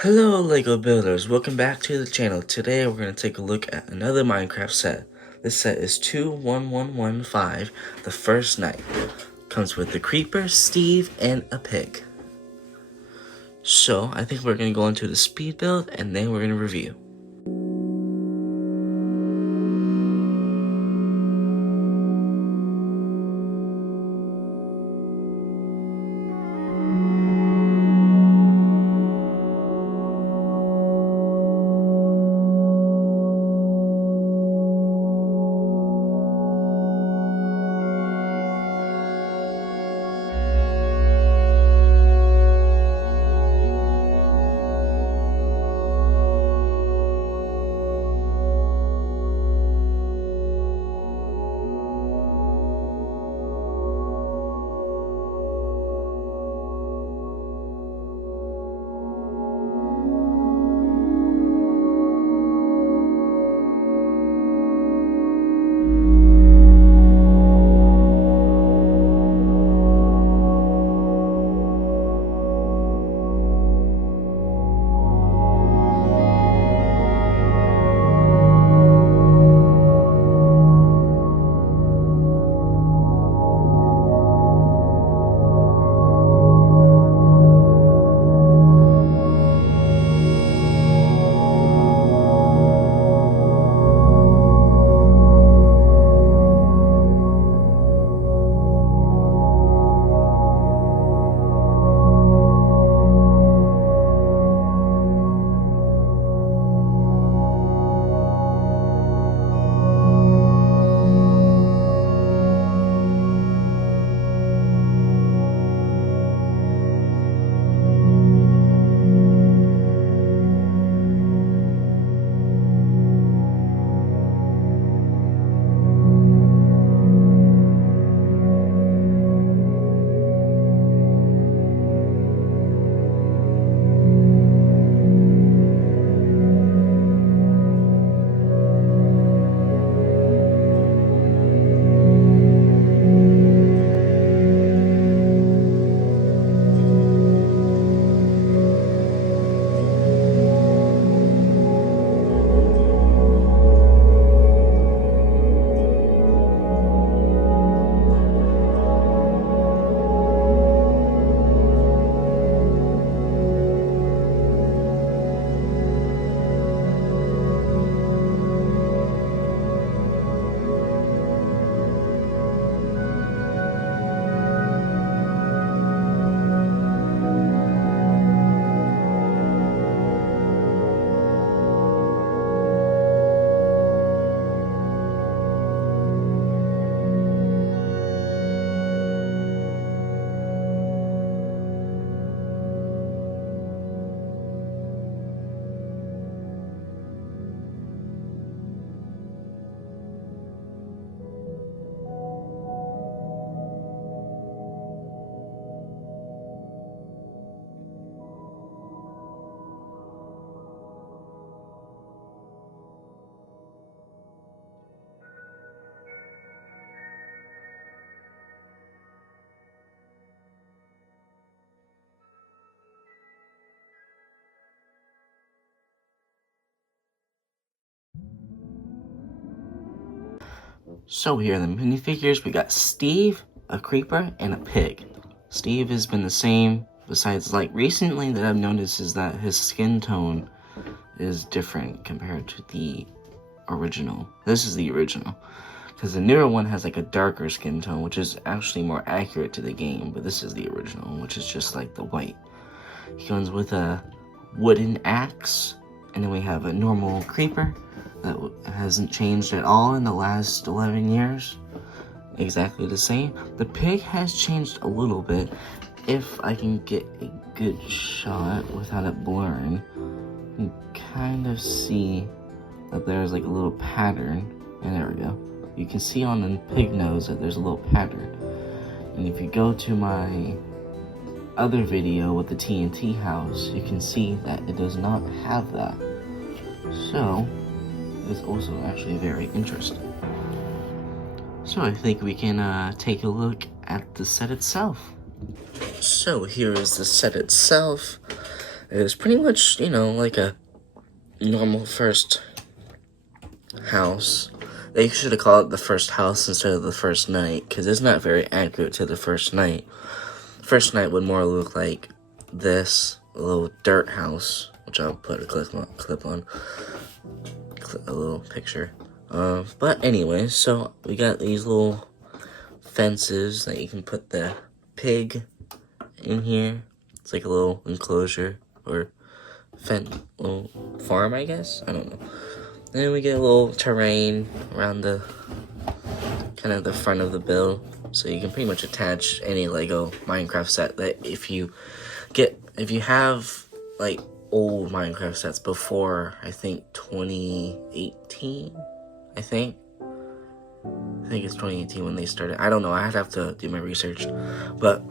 Hello LEGO Builders, welcome back to the channel. Today we're going to take a look at another Minecraft set. This set is 21115, The First Night. Comes with the Creeper, Steve, and a pig. So I think we're going to go into the speed build and then we're going to review. So here are the minifigures. We got Steve, a creeper, and a pig. Steve has been the same, besides like recently that I've noticed is that his skin tone is different compared to the original. This is the original. Because the newer one has like a darker skin tone, which is actually more accurate to the game, but this is the original, which is just like the white. He comes with a wooden axe, and then we have a normal creeper that hasn't changed at all in the last 11 years. Exactly the same. The pig has changed a little bit. If I can get a good shot without it blurring, you can kind of see that there's like a little pattern, and there we go. You can see on the pig nose that there's a little pattern. And if you go to my other video with the TNT house, you can see that it does not have that. So, it's also actually very interesting. So I think we can take a look at the set itself. So here is the set itself. It was pretty much, like a normal first house. They should have called it the first house instead of the first night, because it's not very accurate to the first night. First night would more look like this, a little dirt house, which I'll put a clip on, a little picture. But anyway, so we got these little fences that you can put the pig in here. It's like a little enclosure or little farm, I guess. I don't know. Then we get a little terrain around the kind of the front of the build, so you can pretty much attach any Lego Minecraft set that if you have like old Minecraft sets before, I think 2018. I think it's 2018 when they started. I don't know. I'd have to do my research, but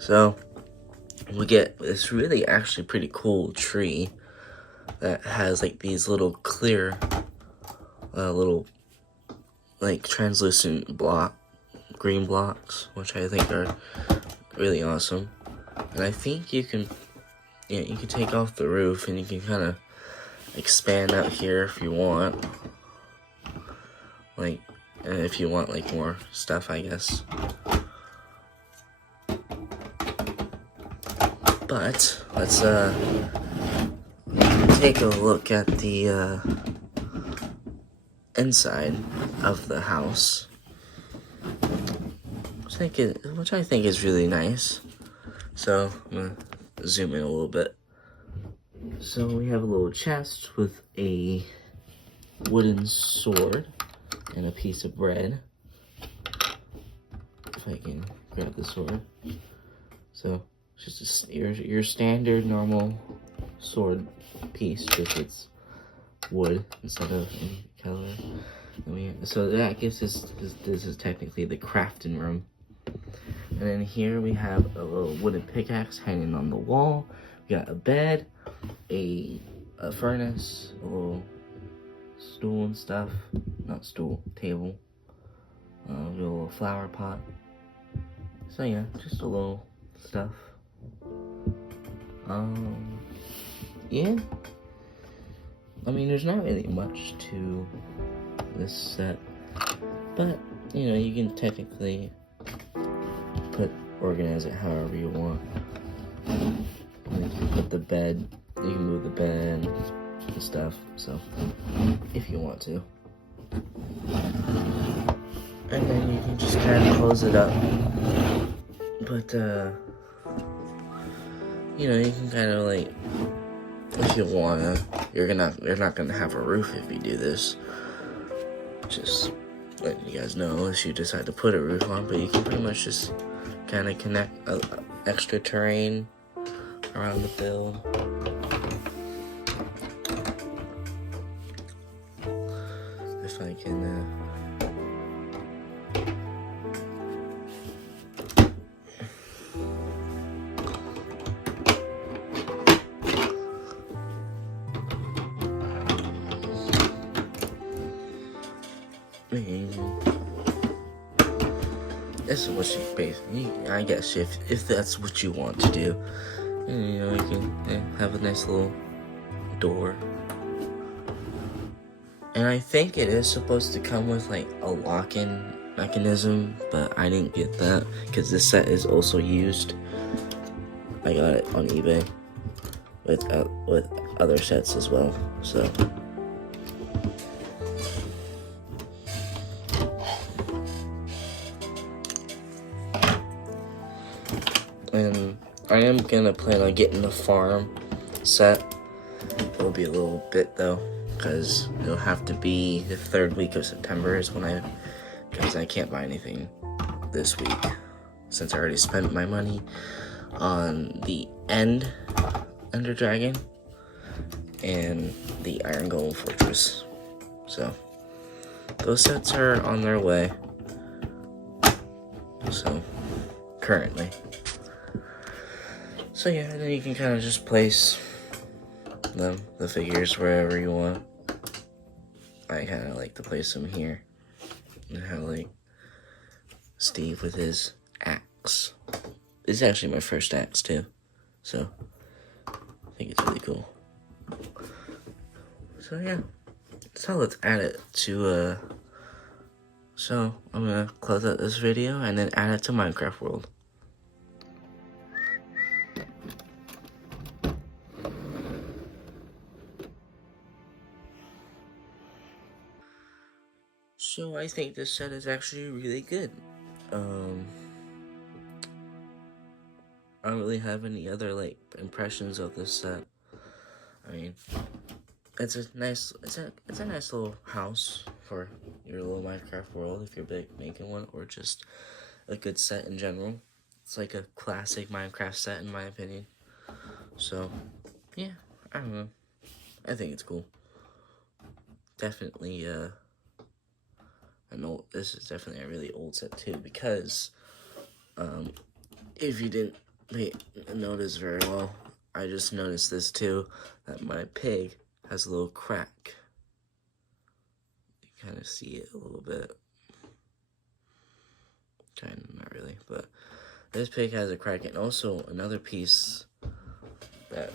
so we get this really actually pretty cool tree that has like these little clear, little like translucent green blocks, which I think are really awesome. And I think you can take off the roof and you can kind of expand out here if you want. Like, if you want like more stuff, I guess. But let's take a look at the inside of the house, which I think is really nice. So I'm gonna zoom in a little bit. So we have a little chest with a wooden sword and a piece of bread. If I can grab the sword. So it's just your standard normal sword piece, just it's wood instead of any color. So that gives us, this is technically the crafting room. And then here we have a little wooden pickaxe hanging on the wall. We got a bed, a furnace, a little stool and stuff. Not stool, table. A little flower pot. So yeah, just a little stuff. Yeah. I mean, there's not really much to this set, but you can technically organize it however you want. You can put the bed, you can move the bed and stuff, so if you want to. And then you can just kind of close it up. But you can kind of like, if you wanna, you're not gonna have a roof if you do this. Just letting you guys know, unless you decide to put a roof on, but you can pretty much just kind of connect extra terrain around the build. If I can this is what you basically, I guess, if that's what you want to do, you can have a nice little door. And I think it is supposed to come with like a lock-in mechanism, but I didn't get that because this set is also used. I got it on eBay with other sets as well, so. And I am gonna plan on getting the farm set. It'll be a little bit though, because it'll have to be the 3rd week of September is when because I can't buy anything this week since I already spent my money on the Ender Dragon and the Iron Golem Fortress. So those sets are on their way. So currently. So yeah, and then you can kind of just place the figures wherever you want. I kind of like to place them here. And have like Steve with his axe. This is actually my first axe too. So really cool. So yeah, so let's add it to so I'm gonna close out this video and then add it to Minecraft World. So I think this set is actually really good. I don't really have any other like impressions of this set. I mean, it's a nice little house for your little Minecraft world if you're making one, or just a good set in general. It's like a classic Minecraft set in my opinion. So yeah, I don't know. I think it's cool. Definitely this is definitely a really old set too, because if you didn't notice very well, I just noticed this too, that my pig has a little crack. You kind of see it a little bit. Kind of, not really, but this pig has a crack, and also another piece that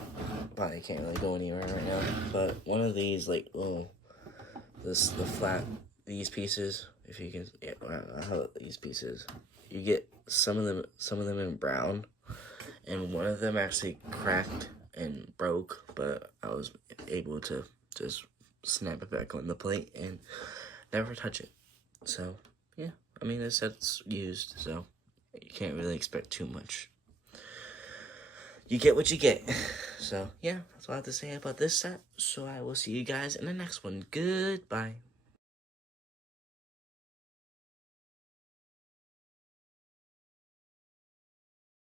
probably can't really go anywhere right now, but one of these, like, these pieces, if you can, yeah, how these pieces, you get some of them in brown, and one of them actually cracked and broke, but I was able to just snap it back on the plate and never touch it. So yeah, I mean, this set's used, so you can't really expect too much. You get what you get. So yeah, that's all I have to say about this set. So I will see you guys in the next one. Goodbye.